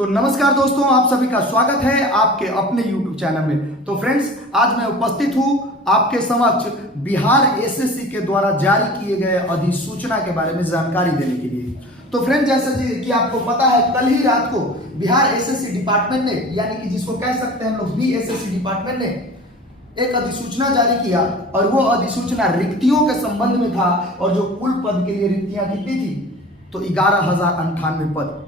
तो नमस्कार दोस्तों, आप सभी का स्वागत है आपके अपने YouTube चैनल में। तो फ्रेंड्स, आज मैं उपस्थित हूं आपके समक्ष बिहार एसएससी के द्वारा जारी किए गए अधिसूचना के बारे में जानकारी देने के लिए। तो फ्रेंड्स, जैसा कि आपको पता है, कल ही रात को बिहार एसएससी डिपार्टमेंट ने, यानी कि जिसको कह सकते हैं हम लोग BSSC डिपार्टमेंट ने एक अधिसूचना जारी किया, और वो अधिसूचना रिक्तियों के संबंध में था। और जो कुल पद के लिए रिक्तियां कितनी थी, तो 11,098 पद।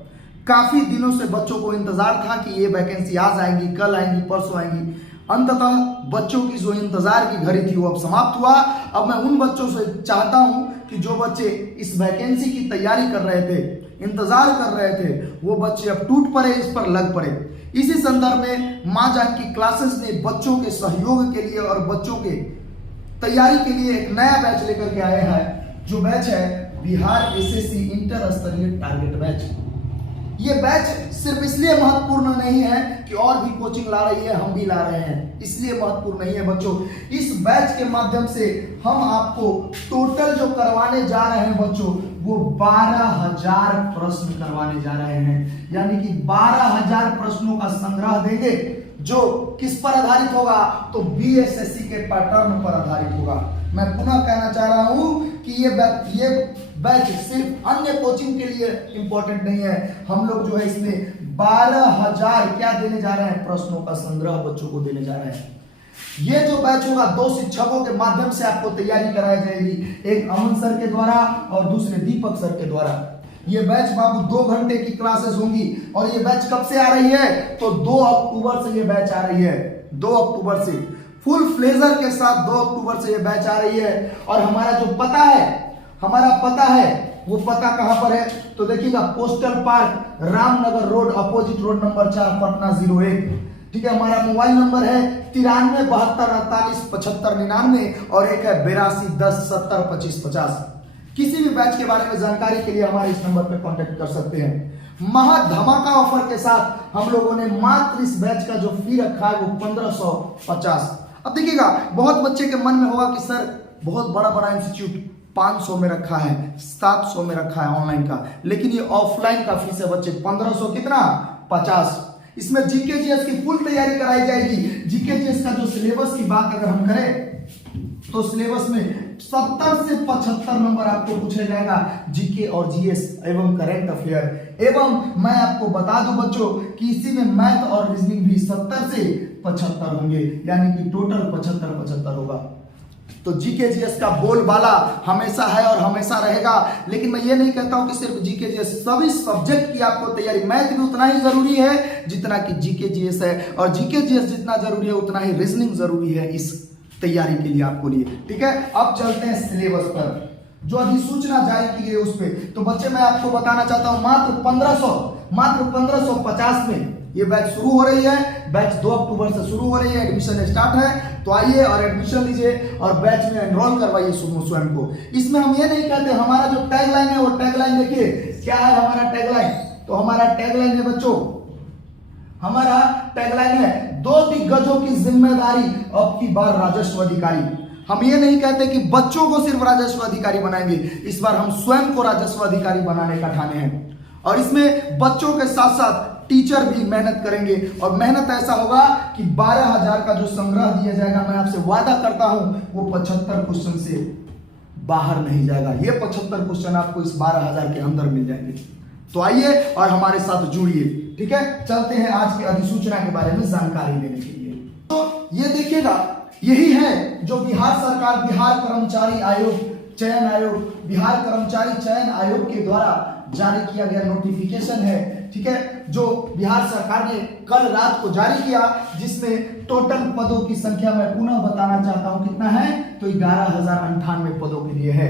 काफी दिनों से बच्चों को इंतजार था कि ये वैकेंसी आज आएंगी, कल आएंगी, परसों आएंगी। अंततः बच्चों की जो इंतजार की घड़ी थी वो अब समाप्त हुआ। अब मैं उन बच्चों से चाहता हूं कि जो बच्चे इस वैकेंसी की तैयारी कर रहे थे, इंतजार कर रहे थे, वो बच्चे अब टूट पड़े, इस पर लग पड़े। इसी संदर्भ में मां जानकी क्लासेस ने बच्चों के सहयोग के लिए और बच्चों के तैयारी के लिए एक नया बैच लेकर के आए हैं, जो बैच है बिहार एसएससी इंटर स्तरीय टारगेट बैच। ये बैच सिर्फ इसलिए महत्वपूर्ण नहीं है कि और भी कोचिंग ला रही है, हम भी ला रहे हैं, इसलिए महत्वपूर्ण नहीं है बच्चों। इस बैच के माध्यम से हम आपको टोटल जो करवाने जा रहे हैं बच्चों, वो 12,000 प्रश्न करवाने जा रहे हैं। यानी कि 12,000 प्रश्नों का संग्रह देंगे, जो किस पर आधारित होगा, तो BSSC के पैटर्न पर आधारित होगा। मैं पुनः कहना चाह रहा हूं कि ये बैच सिर्फ अन्य कोचिंग के लिए इंपॉर्टेंट नहीं है। हम लोग जो है इसमें 12,000 क्या देने जा रहे हैं, प्रश्नों का संग्रह बच्चों को देने जा रहे हैं। ये जो बैच होगा 2 शिक्षकों के माध्यम से आपको तैयारी कराई जाएगी, एक अमन सर के द्वारा और दूसरे दीपक सर के द्वारा। ये बैच बाबू 2 घंटे की क्लासेस होंगी। और ये बैच कब से आ रही है, तो 2 अक्टूबर से ये बैच आ रही है। 2 अक्टूबर से फुल फ्लेजर के साथ 2 अक्टूबर से ये बैच आ रही है। और हमारा जो पता है वो पता कहां पर है, तो देखिएगा, postal park, Ramnagar road, opposite road number 4, Patna 01। ठीक है। हमारा मोबाइल नंबर है 93 72 48 75 99 और एक है 82 10 70 25 50। किसी भी बैच के बारे में जानकारी के लिए हमारे इस नंबर पर कांटेक्ट कर सकते हैं। महा धमाका ऑफर के साथ हम लोगों ने मात्र इस बैच का जो फी रखा है वो 1550। अब देखिएगा, बहुत बच्चे के मन में होगा कि सर बहुत बड़ा बड़ा इंस्टीट्यूट 500 में रखा है, 700 में रखा है ऑनलाइन का, लेकिन ये ऑफलाइन का फीस है बच्चे 1500 कितना 50। इसमें जीके जीएस की फुल तैयारी कराई जाएगी। जीके जीएस का जो सिलेबस की बात अगर हम करें, तो सिलेबस में 70 से 75 नंबर आपको पूछा जाएगा, जीके और जीएस एवं करंट अफेयर। एवं मैं आपको बता दूं बच्चों कि इसी में मैथ और रीजनिंग भी 70 से 75 होंगे, यानी कि टोटल 75 होगा। तो जीके जीएस का बोलबाला हमेशा है और हमेशा रहेगा। लेकिन मैं ये नहीं कहता हूं कि सिर्फ जीके जीएस, सभी सब्जेक्ट की आपको तैयारी, मैथ भी उतना ही जरूरी है जितना कि जीके जीएस है, और जीके जीएस जितना जरूरी है उतना ही रीजनिंग जरूरी है इस तैयारी के लिए आपको लिए। ठीक है। अब चलते हैं सिलेबस पर, जो अधिसूचना जारी की गई उस पर। तो बच्चे, मैं आपको बताना चाहता हूं मात्र 1550 में ये बैच शुरू हो रही है। बैच 2 अक्टूबर से शुरू हो रही है, एडमिशन स्टार्ट है। तो आइए और एडमिशन लीजिए और बैच में एनरोल करवाइए स्वयं को। इसमें हम ये नहीं कहते, हमारा जो टैगलाइन है वो टैगलाइन देखिए क्या है हमारा टैगलाइन। तो हमारा टैगलाइन है बच्चों, हमारा टैगलाइन है 2 दिग्गजों की जिम्मेदारी अब की बार राजस्व अधिकारी। हम ये नहीं कहते कि बच्चों को सिर्फ राजस्व अधिकारी बनाएंगे, इस बार हम स्वयं को राजस्व अधिकारी बनाने का ठाने हैं। और इसमें बच्चों के साथ साथ टीचर भी मेहनत करेंगे, और मेहनत ऐसा होगा कि 12,000 का जो संग्रह दिया जाएगा, मैं आपसे वादा करता हूं वो 75 क्वेश्चन से बाहर नहीं जाएगा। ये 75 क्वेश्चन आपको इस 12,000 के अंदर मिल जाएंगे। तो आइए और हमारे साथ जुड़िए। ठीक है। चलते हैं आज की अधिसूचना के बारे में जानकारी देने के लिए। तो ये देखिएगा, यही है जो बिहार सरकार, बिहार कर्मचारी चयन आयोग के द्वारा जारी किया गया नोटिफिकेशन है। ठीक है। जो बिहार सरकार ने कल रात को जारी किया, जिसमें टोटल पदों की संख्या मैं पुनः बताना चाहता हूं कितना है, तो 11,098 पदों के लिए है।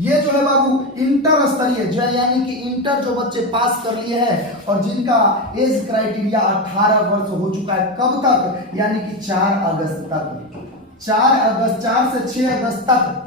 ये जो है बाबू इंटर स्तरीय, जो यानी कि इंटर जो बच्चे पास कर लिए हैं और जिनका एज क्राइटेरिया 18 वर्ष हो चुका है, कब तक, यानी कि 4 अगस्त तक। 4 से 6 अगस्त तक,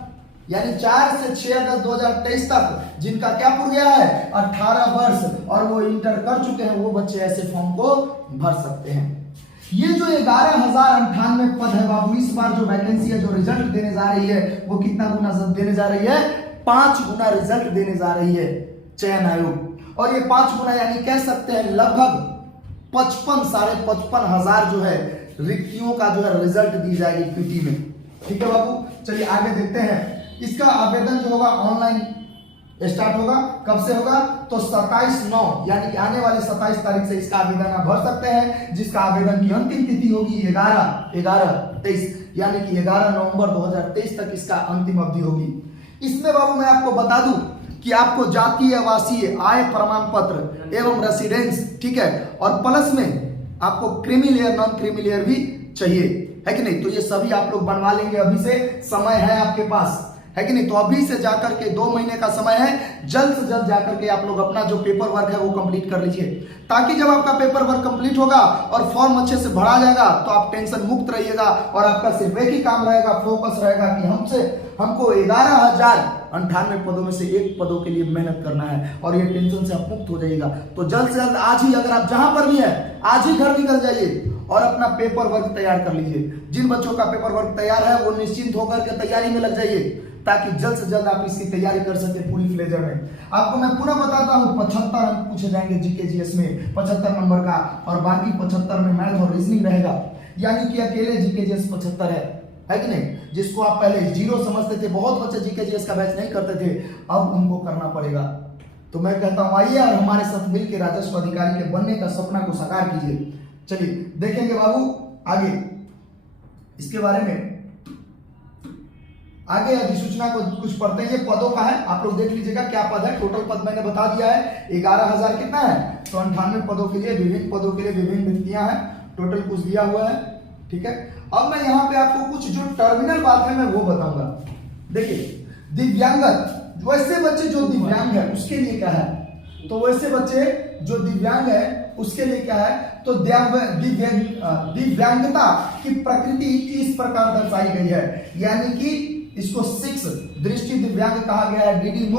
यानी 4 से 6 अगस्त 2023 तक जिनका क्या पूरा गया है 18 वर्ष और वो इंटर कर चुके हैं, वो बच्चे ऐसे फॉर्म को भर सकते हैं। ये जो 11,098 पद है बाबू, इस बार जो वैकेंसी है, जो रिजल्ट देने जा रही है, वो कितना गुना देने जा रही है, 5 गुना रिजल्ट देने जा रही है चयन आयोग। और ये 5 गुना यानी कह सकते हैं लगभग 55,000 जो है रिक्तियों का जो है रिजल्ट दी जाएगी पीटी में। ठीक है बाबू, चलिए आगे देखते हैं। इसका आवेदन जो होगा ऑनलाइन स्टार्ट होगा। कब से होगा? तो 27/9 यानी कि आने वाली 27 तारीख से इसका आवेदन आप भर सकते हैं, जिसका आवेदन की अंतिम तिथि होगी 11/23 यानी कि 11 नवंबर 2023 तक इसका अंतिम अवधि होगी। इसमें बाबू मैं आपको बता दूं कि आपको जातीय आवासीय आय प्रमाण पत्र एवं रेसिडेंस, ठीक है, और प्लस में आपको creamy layer non creamy layer भी चाहिए, है कि नहीं? तो ये सभी आप लोग बनवा लेंगे, अभी से समय है आपके पास, है कि नहीं? तो अभी से जाकर के 2 महीने का समय है, जल्द से जल्द जाकर के आप लोग अपना जो पेपर वर्क है वो कंप्लीट कर लीजिए, ताकि जब आपका पेपर वर्क कंप्लीट होगा और फॉर्म अच्छे से भरा जाएगा तो आप टेंशन मुक्त रहिएगा और आपका सिर्फ एक ही काम रहेगा, फोकस रहेगा कि हमको 11,098 पदों में से 1 पदों के लिए मेहनत करना है और ये टेंशन से आप मुक्त हो जाइएगा। तो जल्द से जल्द आज ही, अगर आप जहां पर भी है, आज ही घर निकल जाइए और अपना पेपर वर्क तैयार कर लीजिए। जिन बच्चों का पेपर वर्क तैयार है वो निश्चिंत होकर के तैयारी में लग जाइए, ताकि जल्द से जल्द आप इसकी तैयारी कर सके पूरी फ्लेजर में। आपको मैं पुनः बताता हूँ, 75 अंक पूछे जाएंगे जीके जीएस में 75 नंबर का, और बाकी 75 में मैथ और रीजनिंग रहेगा, यानी कि अकेले जीके जीएस 75 है कि नहीं? जिसको आप पहले 0 समझते थे, बहुत बच्चे जीके जीएस का बैच नहीं करते थे, अब उनको करना पड़ेगा। तो मैं कहता हूँ आइए और हमारे साथ मिलकर राजस्व अधिकारी के बनने का सपना को साकार कीजिए। चलिए देखेंगे बाबू आगे इसके बारे में। आगे अधिसूचना को कुछ पढ़ते हैं, ये पदों का है, आप लोग देख लीजिएगा क्या पद है। टोटल पद मैंने बता दिया है, 11,000 कितना है? तो 98 पदों के लिए, विभिन्न पदों के लिए विभिन्न रिक्तियां हैं, टोटल कुछ दिया हुआ है। ठीक है, अब मैं यहाँ पे आपको कुछ जो टर्मिनल बात है मैं वो बताऊंगा। देखिए, दिव्यांगत, वैसे बच्चे जो दिव्यांग है उसके लिए क्या है? तो वैसे बच्चे जो दिव्यांग है उसके लिए क्या है? तो दिव्यांगता की प्रकृति इस प्रकार दर्शाई गई है, यानी कि इसको 6 दृष्टि दिव्यांग कहा गया है, डीडी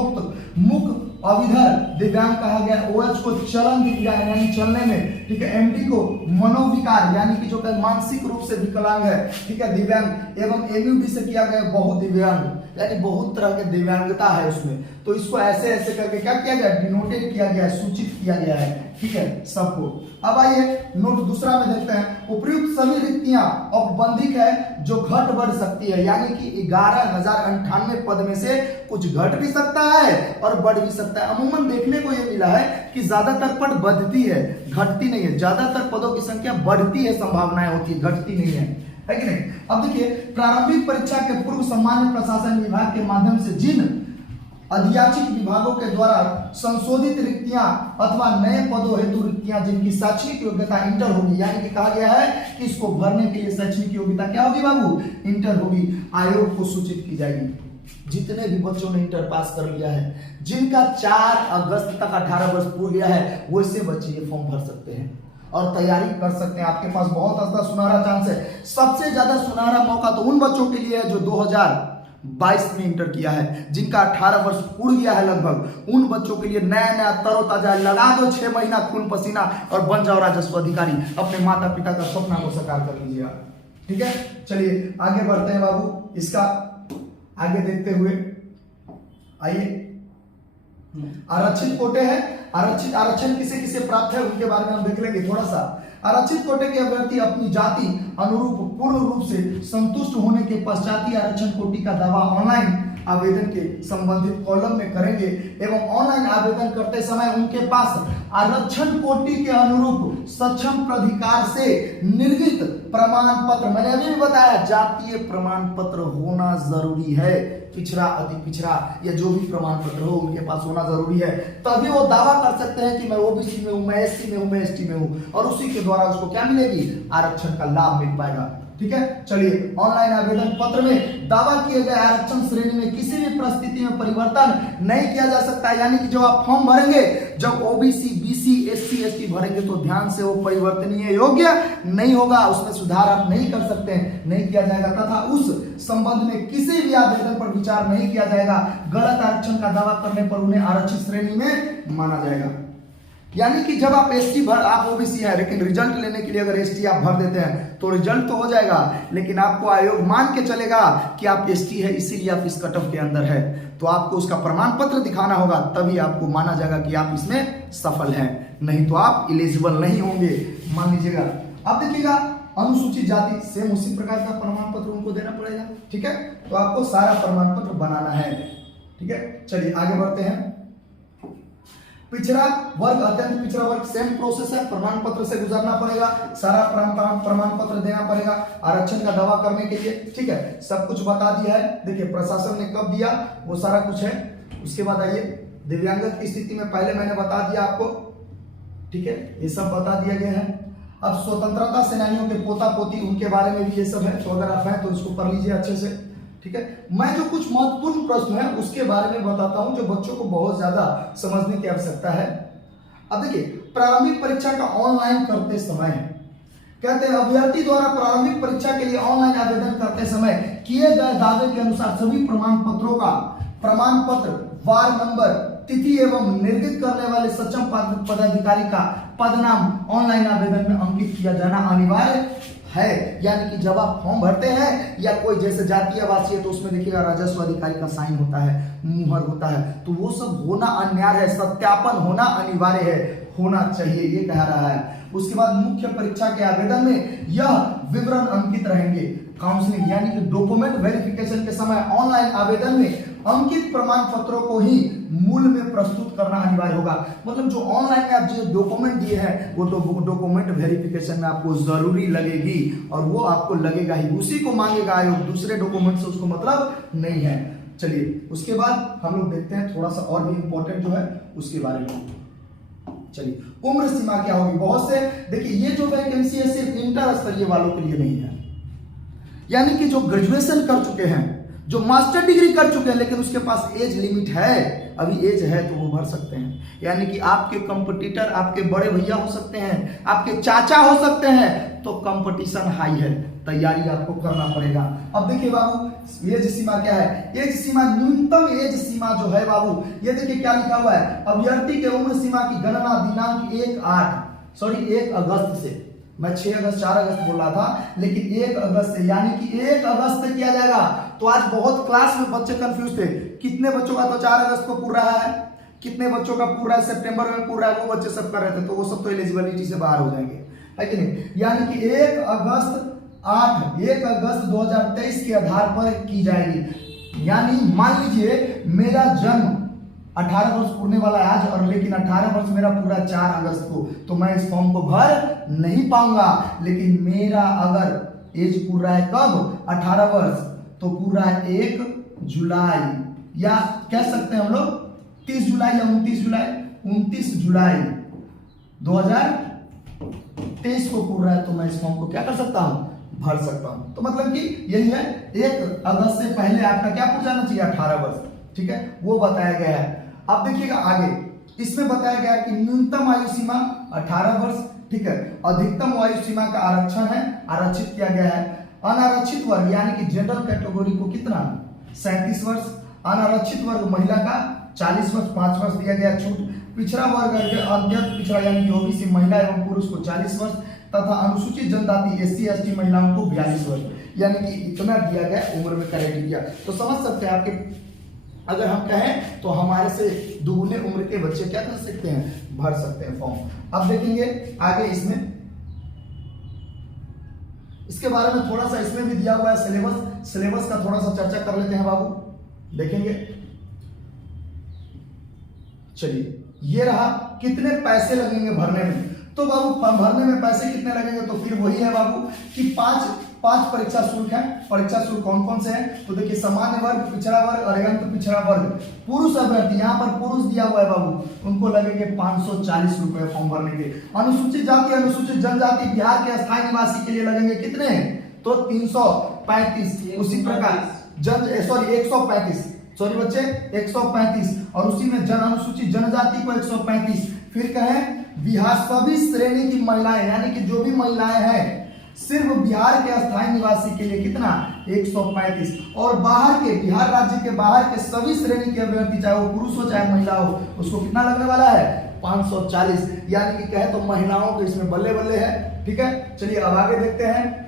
मुक्त अविधर दिव्यांग कहा गया, OH को चलन दिव्यांग यानी चलने में, ठीक है, MD को मनोविकार यानी कि जो मानसिक रूप से विकलांग है, ठीक है, दिव्यांग, एवं MUD से किया गया बहु दिव्यांग यानी बहुत तरह के दिव्यांगता है उसमें। तो इसको ऐसे ऐसे करके क्या किया गया? डिनोटेड किया गया है, सूचित किया गया है, ठीक है, सबको। अब आइए नोट दूसरा में देखते हैं। उपयुक्त सभी रिक्तियां औपबंधिक है जो घट बढ़ सकती है, यानी कि 11,098 पद में से कुछ घट भी सकता है और बढ़ भी सकता है। अमूमन देखने को यह मिला है कि ज्यादातर पद बढ़ती है, घटती नहीं है। ज्यादातर पदों की संख्या बढ़ती है, संभावनाएं होती है, घटती नहीं है कि नहीं? अब देखिए, प्रारंभिक परीक्षा के पूर्व सामान्य प्रशासन विभाग के माध्यम से जिन अधीक्षित विभागों के द्वारा संशोधित रिक्तियां अथवा नए पदों हेतु रिक्तियां जिनकी शैक्षणिक योग्यता इंटर होगी, यानी कि कहा गया है कि इसको भरने के लिए शैक्षणिक योग्यता क्या होगी बाबू? इंटर होगी, आयोग को सूचित की जाएगी। जितने भी बच्चों ने इंटर पास कर लिया है, जिनका 4 अगस्त तक 18 वर्ष पूरा गया है, वैसे बच्चे ये फॉर्म भर सकते हैं और तैयारी कर सकते हैं। आपके पास बहुत अच्छा सुनहरा चांस है। सबसे ज्यादा सुनहरा मौका तो उन बच्चों के लिए है जो 2022 में इंटर किया है, जिनका 18 वर्ष पूरा गया है लगभग। उन बच्चों के लिए नया नया तरोताजा, लगा दो 6 महीना खून पसीना और बन जाओ राजस्व अधिकारी। अपने माता पिता का सपना को साकार कर लीजिए आप। ठीक है, चलिए आगे बढ़ते हैं बाबू। इसका आगे देखते हुए आइए, आरक्षित कोटे हैं। आरक्षण किसे किसे प्राप्त है उनके बारे में हम देख लेंगे थोड़ा सा। आरक्षित कोटे के अभ्यर्थी अपनी जाति अनुरूप पूर्ण रूप से संतुष्ट होने के पश्चात ही आरक्षण कोटि का दावा ऑनलाइन आवेदन के संबंधित कॉलम में करेंगे एवं ऑनलाइन आवेदन करते समय उनके पास आरक्षण कोटि के अनुरूप सक्षम प्राधिकार से निर्गत प्रमाण पत्र, मैंने अभी भी बताया जातीय प्रमाण पत्र होना जरूरी है। पिछड़ा, अति पिछड़ा या जो भी प्रमाण पत्र हो उनके पास होना जरूरी है, तभी वो दावा कर सकते हैं कि मैं ओबीसी में हूं, मैं एससी में हूं, मैं एसटी में हूं, और उसी के द्वारा उसको क्या मिलेगी? आरक्षण का लाभ मिल पाएगा। ठीक है, चलिए ऑनलाइन आवेदन पत्र में दावा किए गए आरक्षण श्रेणी में किसी भी परिस्थिति में परिवर्तन नहीं किया जा सकता। यानी कि जब आप फॉर्म भरेंगे, जब ओबीसी, बीसी, एससी, एसटी भरेंगे तो ध्यान से वो परिवर्तनीय योग्य नहीं होगा, उसमें सुधार आप नहीं कर सकते हैं, नहीं किया जाएगा, तथा उस संबंध में किसी भी आवेदन पर विचार नहीं किया जाएगा। गलत आरक्षण का दावा करने पर उन्हें आरक्षित श्रेणी में माना जाएगा। यानी कि जब आप एसटी भर, आप ओबीसी है लेकिन रिजल्ट लेने के लिए अगर एसटी आप भर देते हैं तो रिजल्ट तो हो जाएगा, लेकिन आपको आयोग मान के चलेगा कि आप एसटी है, इसीलिए आप इस कट ऑफ के अंदर है, तो आपको उसका प्रमाण पत्र दिखाना होगा, तभी आपको माना जाएगा कि आप इसमें सफल हैं। नहीं तो आप एलिजिबल नहीं होंगे। मान लीजिएगा, अब देखिएगा अनुसूचित जाति, सेम उसी प्रकार का प्रमाण पत्र उनको देना पड़ेगा। ठीक है, तो आपको सारा प्रमाण पत्र बनाना है। ठीक है, चलिए आगे बढ़ते हैं। पिछड़ा वर्ग, अत्यंत पिछड़ा वर्ग, सेम प्रोसेस है, प्रमाण पत्र से गुजरना पड़ेगा, सारा प्रमाण पत्र देना पड़ेगा आरक्षण का दावा करने के लिए। ठीक है, सब कुछ बता दिया है। देखिए प्रशासन ने कब दिया वो सारा कुछ है। उसके बाद आइए दिव्यांगत की स्थिति में पहले मैंने बता दिया आपको। ठीक है, ये सब बता दिया गया है। अब स्वतंत्रता सेनानियों के पोता पोती उनके बारे में भी ये सब है, तो अगर आप हैं तो इसको पढ़ लीजिए अच्छे से। ठीक है, मैं जो कुछ महत्वपूर्ण प्रश्न है उसके बारे में बताता हूं जो बच्चों को बहुत ज्यादा समझने की आवश्यकता है। अब देखिए प्रारंभिक परीक्षा का ऑनलाइन करते समय कहते हैं अभ्यर्थी द्वारा प्रारंभिक परीक्षा के लिए ऑनलाइन आवेदन करते समय किए गए दावे के अनुसार सभी प्रमाण पत्रों का प्रमाण पत्र, वार नंबर, तिथि एवं निर्गत करने वाले सक्षम पदाधिकारी का पदनाम ऑनलाइन आवेदन में अंकित किया जाना अनिवार्य है। यानी कि जब आप फॉर्म भरते हैं या कोई जैसे जातीय आवासीय है तो उसमें देखिएगा राजस्व अधिकारी का साइन होता है, मुहर होता है, तो वो सब होना अनिवार्य है, सत्यापन होना अनिवार्य है, होना चाहिए, ये कह रहा है। उसके बाद मुख्य परीक्षा के आवेदन में यह विवरण अंकित रहेंगे। काउंसलिंग यानी कि डॉक्यूमेंट वेरिफिकेशन के समय ऑनलाइन आवेदन में अंकित प्रमाण पत्रों को ही मूल में प्रस्तुत करना अनिवार्य होगा। मतलब जो ऑनलाइन में आप जो डॉक्यूमेंट दिए हैं वो डॉक्यूमेंट वेरिफिकेशन में आपको जरूरी लगेगी और वो आपको लगेगा ही, उसी को मांगेगा आयोग, दूसरे डॉक्यूमेंट से उसको मतलब नहीं है। चलिए उसके बाद हम लोग देखते हैं थोड़ा सा और भी इंपॉर्टेंट जो है उसके बारे में। चलिए उम्र सीमा क्या होगी। बहुत से देखिए ये जो वैकेंसी है सिर्फ इंटर स्तरीय वालों के लिए नहीं है, यानी कि जो ग्रेजुएशन कर चुके हैं, जो मास्टर डिग्री कर चुके हैं लेकिन उसके पास एज लिमिट है, अभी एज है तो वो भर सकते हैं। यानी कि आपके कंपटीटर आपके बड़े भैया हो सकते हैं, आपके चाचा हो सकते हैं, तो कंपटीशन हाई है, तैयारी आपको करना पड़ेगा। अब देखिए बाबू एज सीमा क्या है। एज सीमा, न्यूनतम एज सीमा जो है बाबू, ये देखिए क्या लिखा हुआ है, अभ्यर्थी के उम्र सीमा की गणना दिनांक 1 अगस्त से, मैं 6 अगस्त 4 अगस्त बोल रहा था, लेकिन 1 अगस्त से, यानी कि 1 अगस्त से किया जाएगा। तो आज बहुत क्लास में बच्चे कंफ्यूज थे, कितने बच्चों का तो 4 अगस्त को पूरा है, कितने बच्चों का पूरा है, सितंबर में पूरा है, वो बच्चे सब कर रहे थे, तो वो सब तो एलिजिबिलिटी से बाहर हो जाएंगे, है कि नहीं। यानी कि 1 अगस्त 2023 के आधार पर की जाएगी। यानी मान लीजिए मेरा जन्म 18 वर्ष पूरने वाला है आज, और लेकिन 18 वर्ष मेरा पूरा 4 अगस्त को, तो मैं इस फॉर्म को भर नहीं पाऊंगा। लेकिन मेरा अगर एज पूरा है कब, 18 वर्ष, तो पूरा 1 जुलाई, या कह सकते हैं हम लोग 30 जुलाई या 29 जुलाई 2023 को पूरा है, तो मैं इस फॉर्म को क्या कर सकता हूं, भर सकता हूं। तो मतलब कि यही है, 1 अगस्त से पहले आपका क्या पूछ जाना चाहिए, 18 वर्ष। ठीक है, वो बताया गया है। अब देखिएगा आगे, इसमें बताया गया कि न्यूनतम आयु सीमा 18 वर्ष, ठीक है, अधिकतम आयु सीमा का आरक्षण है, आरक्षित किया गया है। अनारक्षित वर्ग यानी कि जनरल कैटेगरी को कितना, 37 वर्ष, अनारक्षित वर्ग महिला का 40 वर्ष, 5 वर्ष दिया गया छूट। पिछड़ा वर्ग अत्यंत पिछड़ा यानी कि ओबीसी महिला एवं पुरुष को 40 वर्ष तथा अनुसूचित जनजाति SC/ST महिलाओं को 42 वर्ष, यानी कि इतना दिया गया उम्र में क्राइटेरिया। तो समझ सकते हैं आपके, अगर हम कहें तो हमारे से दुगने उम्र के बच्चे क्या कर सकते हैं, भर सकते हैं फॉर्म। अब देखेंगे आगे इसमें, इसके बारे में थोड़ा सा इसमें भी दिया हुआ है सिलेबस का थोड़ा सा चर्चा कर लेते हैं बाबू, देखेंगे। चलिए ये रहा, कितने पैसे लगेंगे भरने में। तो बाबू भरने में पैसे कितने लगेंगे, तो फिर वही है बाबू कि पांच परीक्षा शुल्क है। परीक्षा शुल्क कौन कौन से हैं, तो देखिए सामान्य वर्ग, पिछड़ा वर्ग, अत्यंत पिछड़ा वर्ग, पुरुष अभ्यर्थी, यहाँ पर पुरुष दिया हुआ है बाबू, उनको लगेंगे 540 रुपए फॉर्म भरने के। अनुसूचित जाति, अनुसूचित जनजाति, बिहार के अस्थायी निवासी के लिए लगेंगे कितने, तो 335। उसी प्रकार 135, और उसी में अनुसूचित जनजाति को 135। फिर कहें बिहार सभी श्रेणी की महिलाएं, यानी कि जो भी महिलाएं हैं सिर्फ बिहार के अस्थायी निवासी के लिए कितना, 135। और बाहर के, बिहार राज्य के बाहर के सभी श्रेणी के अभ्यर्थी, चाहे वो पुरुष हो चाहे महिला हो, उसको कितना लगने वाला है, 540। यानी कि कहे तो महिलाओं को इसमें बल्ले बल्ले है। ठीक है, चलिए अब आगे देखते हैं।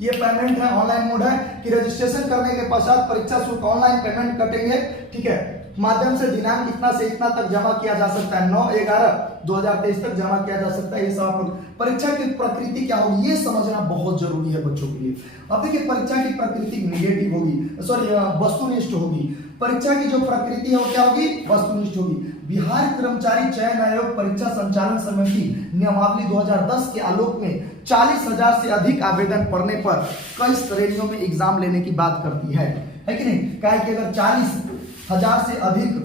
ये पेमेंट है, ऑनलाइन मोड है कि रजिस्ट्रेशन करने के पश्चात परीक्षा शुल्क ऑनलाइन पेमेंट कटेंगे। ठीक है, माध्यम से दिनांक इतना से इतना तक जमा किया जा सकता है, 9/11/2023 तक जमा किया जा सकता है। ये सब आप लोग परीक्षा की प्रकृति क्या होगी ये समझना बहुत जरूरी है बच्चों के लिए। अब देखिए परीक्षा की प्रकृति नेगेटिव होगी, सॉरी वस्तुनिष्ठ होगी। परीक्षा की जो प्रकृति है वो क्या होगी, वस्तुनिष्ठ होगी। बिहार कर्मचारी चयन आयोग परीक्षा संचालन समिति नियमावली 2010 के आलोक में 40,000 से अधिक आवेदन पड़ने पर कई श्रेणियों में एग्जाम लेने की बात करती है कि नहीं। क्या कि अगर 40,000 से अधिक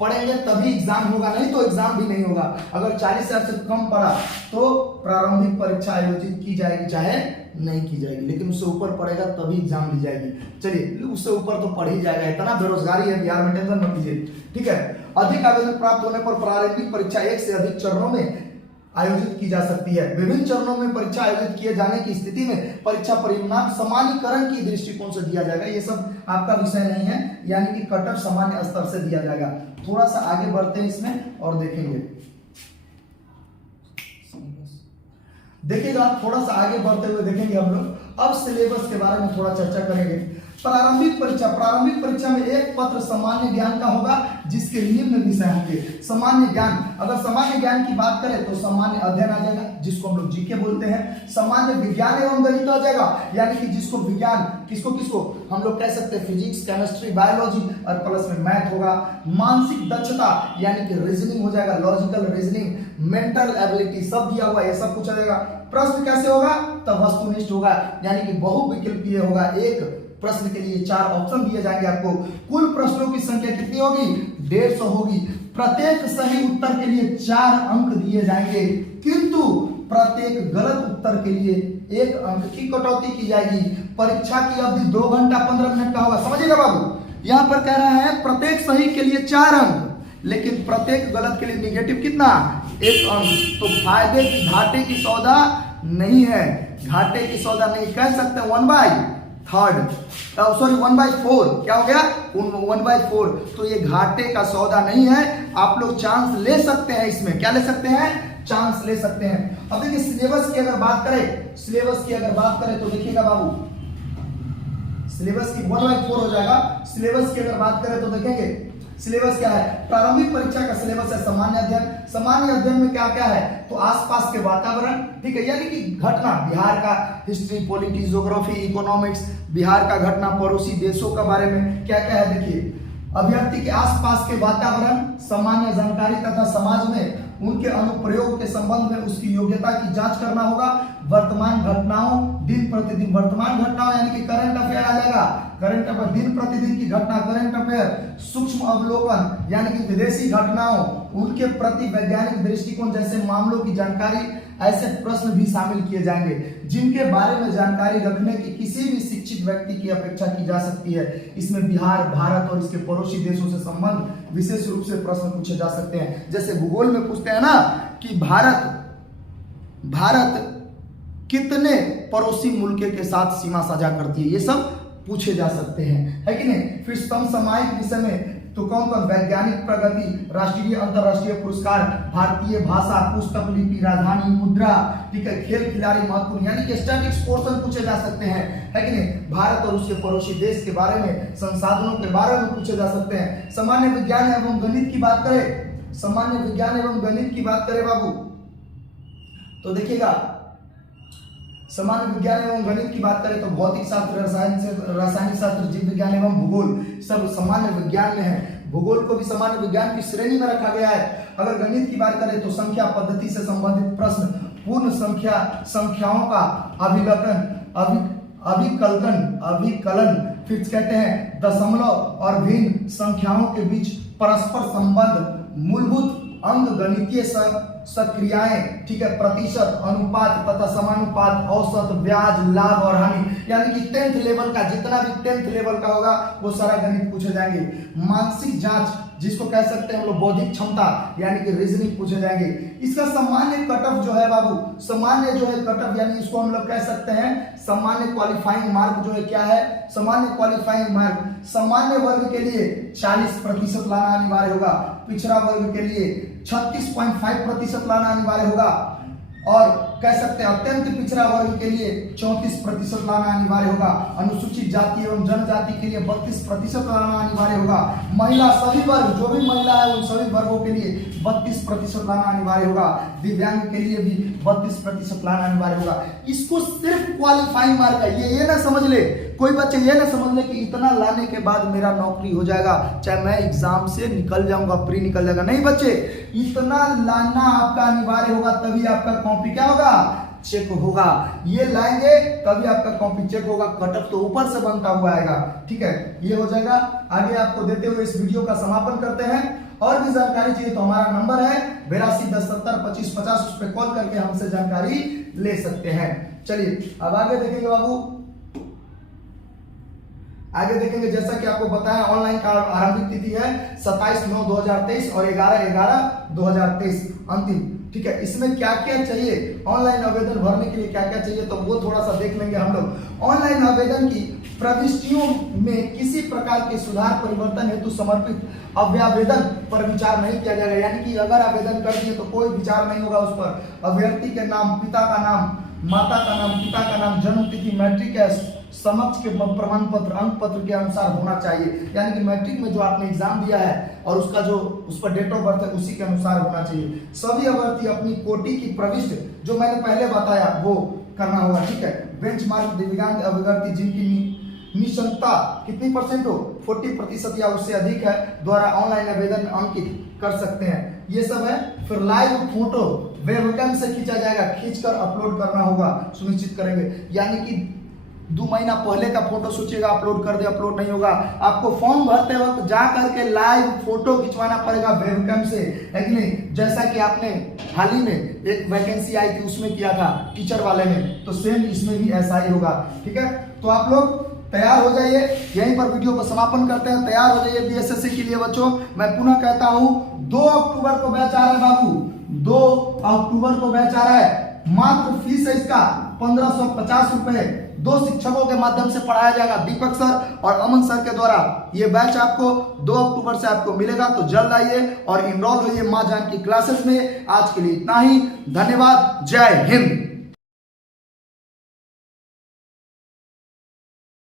पढ़ेंगे तभी एग्जाम होगा, नहीं तो एग्जाम भी नहीं होगा। अगर 40,000 से कम पढ़ा तो प्रारंभिक परीक्षा आयोजित की जाएगी, चाहे नहीं की जाएगी, लेकिन उससे ऊपर पढ़ेगा तभी एग्जाम ली जाएगी। चलिए उससे ऊपर तो पढ़ ही जाएगा, इतना बेरोजगारी है बिहार में, टेंशन मत लीजिए, ठीक है। अधिक आवेदन प्राप्त होने पर प्रारंभिक परीक्षा 1 से अधिक चरणों में आयोजित की जा सकती है। विभिन्न चरणों में परीक्षा आयोजित किए जाने की स्थिति में परीक्षा परिणाम सामान्यीकरण की दृष्टिकोण से दिया जाएगा। ये सब आपका विषय नहीं है, यानी कि कट ऑफ सामान्य स्तर से दिया जाएगा। थोड़ा सा आगे बढ़ते हैं इसमें और देखेंगे, देखिएगा थोड़ा सा आगे बढ़ते हुए देखेंगे हम लोग। अब सिलेबस के बारे में थोड़ा चर्चा करेंगे। प्रारंभिक परीक्षा में एक पत्र सामान्य ज्ञान का होगा जिसके निम्न विषय होंगे। सामान्य ज्ञान, अगर सामान्य ज्ञान की बात करें तो सामान्य अध्ययन आ जाएगा, जिसको हम लोग जीके बोलते हैं। सामान्य विज्ञान एवं गणित आ जाएगा, यानी कि जिसको विज्ञान किसको हम लोग कह सकते हैं फिजिक्स, केमिस्ट्री, बायोलॉजी और प्लस में मैथ होगा। मानसिक दक्षता यानी कि रीजनिंग हो जाएगा, लॉजिकल रीजनिंग, मेंटल एबिलिटी सब दिया हुआ, ये सब कुछ आ जाएगा। प्रश्न कैसे होगा, तब वस्तुनिष्ठ होगा, यानी कि बहुविकल्पीय होगा। एक प्रश्न के लिए 4 ऑप्शन दिए जाएंगे आपको। कुल प्रश्नों की संख्या कितनी होगी, 150 होगी। प्रत्येक सही उत्तर के लिए 4 अंक दिए जाएंगे, किंतु प्रत्येक गलत उत्तर के लिए 1 अंक की कटौती की जाएगी। परीक्षा की अवधि 2 घंटा 15 मिनट का होगा, समझिएगा बाबू। यहाँ पर कह रहा है प्रत्येक सही के लिए 4 अंक, लेकिन प्रत्येक गलत के लिए निगेटिव कितना, 1 अंक। तो फायदे की घाटे की सौदा नहीं है, घाटे की सौदा नहीं कह सकते। 1/3 सॉरी 1/4 क्या हो गया, 1/4। तो ये घाटे का सौदा नहीं है, आप लोग चांस ले सकते हैं इसमें। क्या ले सकते हैं, चांस ले सकते हैं। अब देखिए सिलेबस की अगर बात करें तो देखिएगा बाबू, सिलेबस की 1/4 हो जाएगा। सिलेबस की अगर बात करें तो देखेंगे सिलेबस क्या है। प्रारंभिक परीक्षा का सिलेबस है सामान्य अध्ययन। सामान्य अध्ययन में क्या क्या है, तो आसपास के वातावरण, ठीक है, यानी कि घटना, बिहार का history, polity, geography, economics, Bihar का घटना, पड़ोसी देशों के बारे में क्या क्या है। देखिए अभ्यर्थी के आसपास के वातावरण, सामान्य जानकारी तथा समाज में उनके अनुप्रयोग के संबंध में उसकी योग्यता की जांच करना होगा। वर्तमान घटनाओं, दिन प्रतिदिन वर्तमान घटनाओं यानी कि करंट अफेयर आ जाएगा। करंट अफेयर, दिन प्रतिदिन की घटना, करंट अफेयर। सूक्ष्म अवलोकन यानी कि विदेशी घटनाओं, उनके प्रति वैज्ञानिक दृष्टिकोण जैसे मामलों की जानकारी, ऐसे प्रश्न भी शामिल किए जाएंगे जिनके बारे में जानकारी रखने की किसी भी शिक्षित व्यक्ति की अपेक्षा की जा सकती है। इसमें बिहार, भारत और इसके पड़ोसी देशों से संबंध विशेष रूप से प्रश्न पूछे जा सकते हैं। जैसे भूगोल में पूछते हैं ना कि भारत कितने पड़ोसी मुल्क के साथ सीमा साझा करती है, ये सब पूछे जा सकते हैं, है कि नहीं। फिर समसामयिक विषय में तो कौन कौन, वैज्ञानिक प्रगति, राष्ट्रीय अंतरराष्ट्रीय पुरस्कार, भारतीय भाषा, पुस्तक लिपि, राजधानी, मुद्रा, ठीक है, खेल खिलाड़ी महत्वपूर्ण, यानी कि स्टैटिक्स पोर्शन पूछे जा सकते हैं, है कि नहीं। भारत और उसके पड़ोसी देश के बारे में, संसाधनों के बारे में पूछे जा सकते हैं। सामान्य विज्ञान एवं गणित की बात करें, सामान्य विज्ञान एवं गणित की बात करें बाबू, तो देखिएगा सामान्य विज्ञान एवं गणित की बात करें तो भौतिक शास्त्र, रासायनिक शास्त्र, जीव विज्ञान एवं भूगोल सब सामान्य विज्ञान में है। भूगोल को भी सामान्य विज्ञान की श्रेणी में रखा गया है। अगर गणित की बात करें तो संख्या पद्धति से संबंधित प्रश्न, पूर्ण संख्याओं का अभिकलन, फिर कहते हैं दशमलव और भिन्न संख्याओं के बीच परस्पर संबंध, मूलभूत अंक गणितीय सक्रियाएं, ठीक है, प्रतिशत, अनुपात तथा समानुपात, औसत, ब्याज, लाभ और हानि, यानी कि 10th लेवल का जितना भी 10th लेवल का होगा वो सारा गणित पूछे जाएंगे। मानसिक जांच जिसको कह सकते हैं हम लोग बौद्धिक क्षमता, यानी कि रीजनिंग पूछे जाएंगे। इसका सामान्य कट ऑफ जो है बाबू, सामान्य जो है कट ऑफ, यानी इसको हम लोग कह सकते हैं सामान्य क्वालिफाइंग मार्क जो है क्या है, सामान्य क्वालिफाइंग मार्क। सामान्य वर्ग के लिए 40% लाना अनिवार्य होगा, पिछड़ा वर्ग के लिए 36.5% लाना अनिवार्य होगा, और कह सकते हैं अत्यंत पिछड़ा वर्ग के लिए 34% लाना अनिवार्य होगा, अनुसूचित जाति एवं जनजाति के लिए 32% लाना अनिवार्य होगा, महिला सभी वर्ग जो भी महिला है उन सभी वर्गों के लिए 32% लाना अनिवार्य होगा, दिव्यांग के लिए भी 32% लाना अनिवार्य होगा। इसको सिर्फ क्वालिफाइंग मार्क है, ये ना समझ ले कोई बच्चे, ये ना समझ ले कि इतना लाने के बाद मेरा नौकरी हो जाएगा, चाहे मैं एग्जाम से निकल जाऊंगा, प्री निकल जाएगा। नहीं बच्चे, इतना लाना आपका अनिवार्य होगा, तभी आपका कॉपी क्या होगा, चेक होगा। ये लाएंगे तभी आपका कॉपी चेक होगा, कटअप तो ऊपर से बनता हुआ आएगा। ठीक है, ये हो जाएगा। आगे आपको देते हुए इस वीडियो का समापन करते हैं। और भी जानकारी चाहिए तो हमारा नंबर है 82 10 70 25 50, उस पर कॉल करके हमसे जानकारी ले सकते हैं। चलिए अब आगे देखेंगे बाबू, आगे देखेंगे। जैसा कि आपको बताया ऑनलाइन का आरंभिक तिथि है 27/9/2023 और 11/11/2023 अंतिम। ठीक है, इसमें क्या क्या चाहिए ऑनलाइन आवेदन भरने के लिए, क्या क्या चाहिए तो वो थोड़ा सा देख लेंगे हम लोग। ऑनलाइन आवेदन की प्रविष्टियों में किसी प्रकार के सुधार परिवर्तन हेतु समर्पित अभ्यावेदन पर विचार नहीं किया जाएगा। यानी कि अगर आवेदन कर दिए तो कोई विचार नहीं होगा उस पर। अभ्यर्थी के नाम, पिता का नाम, माता का नाम, पिता का नाम, जन्म तिथि, मैट्रिक या समक्ष के प्रमाण पत्र, अंक पत्र के अनुसार होना चाहिए। यानी कि मैट्रिक में जो आपने एग्जाम दिया है और उसका जो उस पर डेट ऑफ बर्थ है उसी के अनुसार होना चाहिए। सभी अभ्यर्थी अपनी कोटि की प्रविष्ट जो मैंने पहले बताया वो करना होगा। ठीक है, बेंचमार्क दिव्यांग अभ्यर्थी जिनकी निशंकता कितनी परसेंट हो, 40% या उससे अधिक है, द्वारा ऑनलाइन आवेदन अंकित कर सकते हैं। ये सब है। फिर लाइव फोटो वेबकैम से खींचा जाएगा, खींचकर अपलोड करना होगा, सुनिश्चित करेंगे। यानी कि 2 महीना पहले का फोटो सोचिएगा अपलोड कर दे, अपलोड नहीं होगा। आपको फॉर्म भरते वक्त जा करके लाइव फोटो खिंचवाना पड़ेगा वेबकैम से, है कि नहीं। जैसा कि आपने हाल ही में एक वैकेंसी आई थी उसमें किया था टीचर वाले में, तो सेम इसमें भी ऐसा ही होगा। ठीक है, तो आप लोग तैयार हो जाइए। यहीं पर वीडियो को समापन करते हैं। तैयार हो जाइए बीएसएससी के लिए बच्चों। मैं पुनः कहता हूं 2 अक्टूबर को बैच आ रहा है बाबू, 2 अक्टूबर को बैच आ रहा है। मात्र फीस है इसका 1550 रुपए। 2 शिक्षकों के माध्यम से पढ़ाया जाएगा, दीपक सर और अमन सर के द्वारा। ये बैच आपको 2 अक्टूबर से आपको मिलेगा, तो जल्द आइए और इनरोल होइए मां जानकी क्लासेस में। आज के लिए इतना ही, धन्यवाद, जय हिंद।